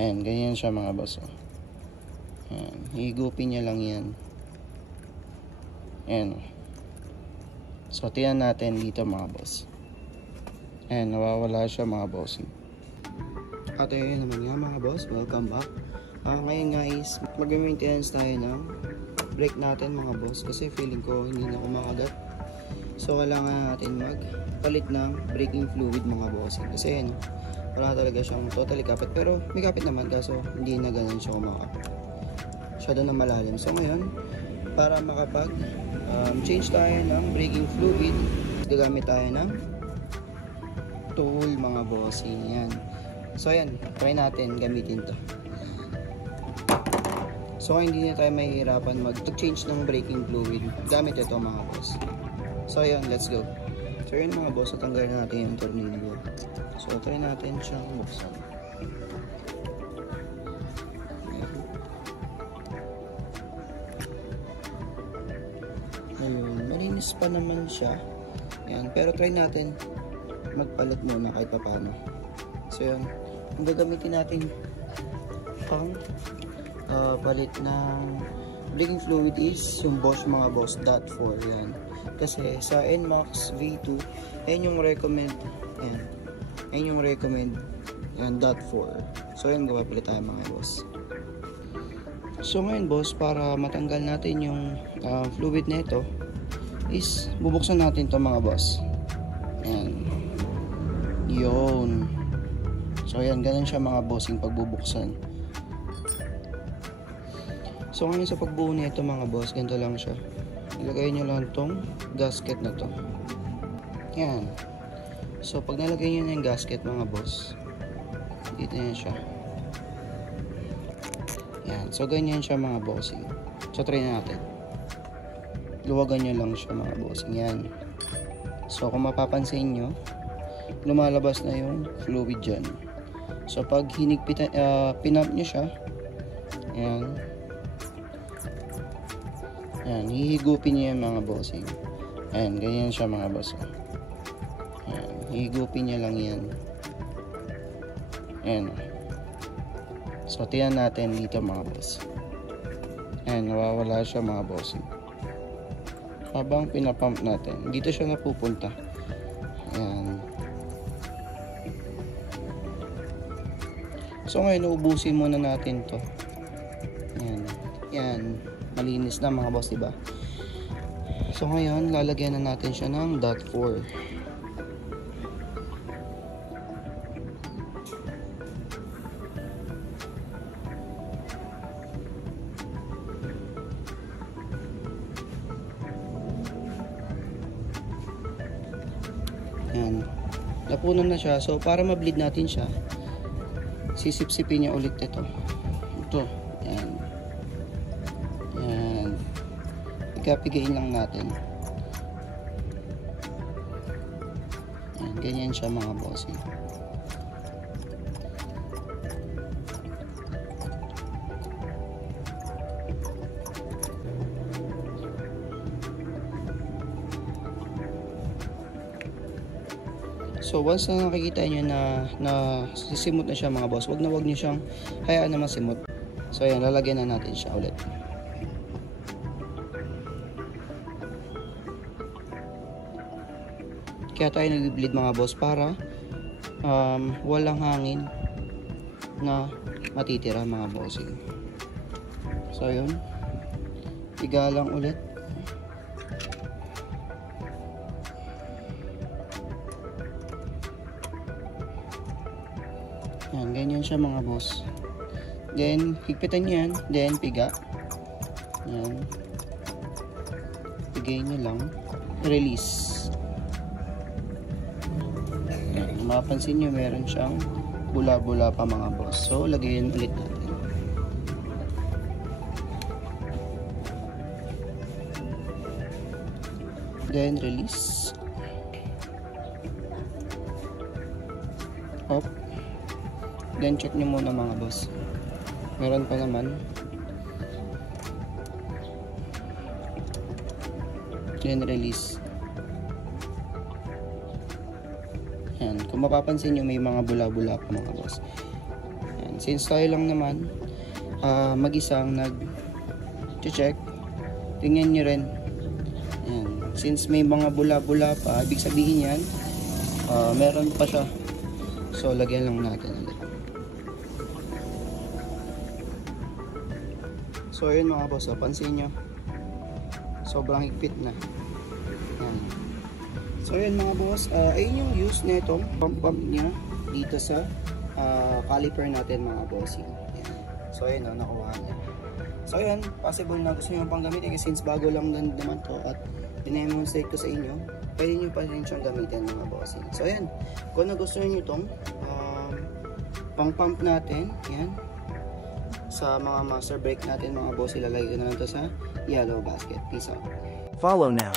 Ayan, ganyan siya mga boss. Ayan, higupin niya lang yan. Ayan. So, tiyan natin dito mga boss. Ayan, nawawala siya mga boss. At ayun naman nga mga boss, welcome back. Ngayon guys, mag-maintenance tayo ng brake natin mga boss. Kasi feeling ko hindi na kumakagat. So, kailangan natin magpalit ng braking fluid mga boss. Kasi ano, wala talaga siyang totally kapit, pero may kapit naman kaso hindi na ganun siya kumakapit, siya doon na malalim. So ngayon, para makapag change tayo ng braking fluid, gagamit tayo ng tool mga bossing. Yan. So ayan, try natin gamitin to. So hindi na tayo mahihirapan mag-change ng braking fluid gamit ito mga boss. So ayan, let's go. So yun mga boss, tanggalin natin yung tornilyo. So try natin siyang buksan. Ayun, malinis pa naman siya. Ayan, pero try natin magpalit muna kahit paano. So yun, ang gagamitin natin pang palit ng braking fluid is yung Bosch mga boss .4 yan. Kasi sa NMAX V2, ayan yung recommend. Ayan yung recommend. Ayan, .4. So ayan, gawapalit tayo mga boss. So ngayon boss, para matanggal natin yung fluid na ito is bubuksan natin to mga boss. Ayan. Yun. So ayan, ganun siya mga bossing pagbubuksan. So ngayon sa pagbuo nito mga boss, ganito lang siya. Ilagay nyo lang tong gasket na to. Ayan. So pag nalagay nyo na yung gasket mga boss, dito na siya. Ayan. So ganyan siya mga bossing. So try natin. Luwagan nyo lang siya mga bossing. Ayan. So kung mapapansin nyo, lumalabas na yung fluid dyan. So pag pinump nyo siya, ayan, ayan, hihigupin nyo yung mga bossing. Ayan, ganyan siya mga boss. Ayan, hihigupin nyo lang yan. Ayan. So tiyan natin dito mga boss. Ayan, nawawala siya mga bossing. Habang pinapump natin, dito siya napupunta. Ayan. So ngayon, uubusin muna natin to. Ayan. Ayan. Malinis na mga boss, diba? So ngayon, lalagyan na natin siya ng .4. Ayan. Napuno na siya. So para ma-bleed natin siya, sisip-sipin niya ulit ito. Ito. Ayan. Ayan. Pigapigain lang natin. Ayan. Ganyan siya mga bossing. So once na nakikita nyo na sisimot na siya mga boss, wag nyo siyang hayaan na masimot. So ayan, lalagyan na natin siya ulit. Kaya tayo nag-bleed mga boss para walang hangin na matitira mga bossing. So yun, tiga lang ulit. Yan, ganyan siya mga boss. Then, higpitan nyo yan. Then, piga. Yan. Pigayin nyo lang. Release. Yan, mapapansin nyo, meron siyang bula-bula pa mga boss. So, lagayin ulit natin. Then, release. Off. Then check nyo muna mga boss. Meron pa naman. Then release. Ayan. Kung mapapansin nyo, may mga bula-bula pa mga boss. Ayan. Since tayo lang naman mag-isang nag-check, tingnan nyo rin. Ayan. Since may mga bula-bula pa, ibig sabihin yan, meron pa siya. So, lagyan lang natin ulit. So, ayun mga boss, pansin nyo. Sobrang higpit na. Ayan. So, ayun mga boss, ayun yung use na itong pump niya dito sa caliper natin mga bossing. Ayan. So, ayun nakuha niya. So, ayun, possible na gusto nyo pang gamitin kasi since bago lang naman to at dinemonstrate ko sa inyo, pwede nyo pa rin siyang gamitin mga bossing. So, ayan, kung nagustuhan nyo itong pang pump natin, ayan, sa mga master brake natin mga boss, ilalagay ko na lang to sa yellow basket. Peace out. Follow now.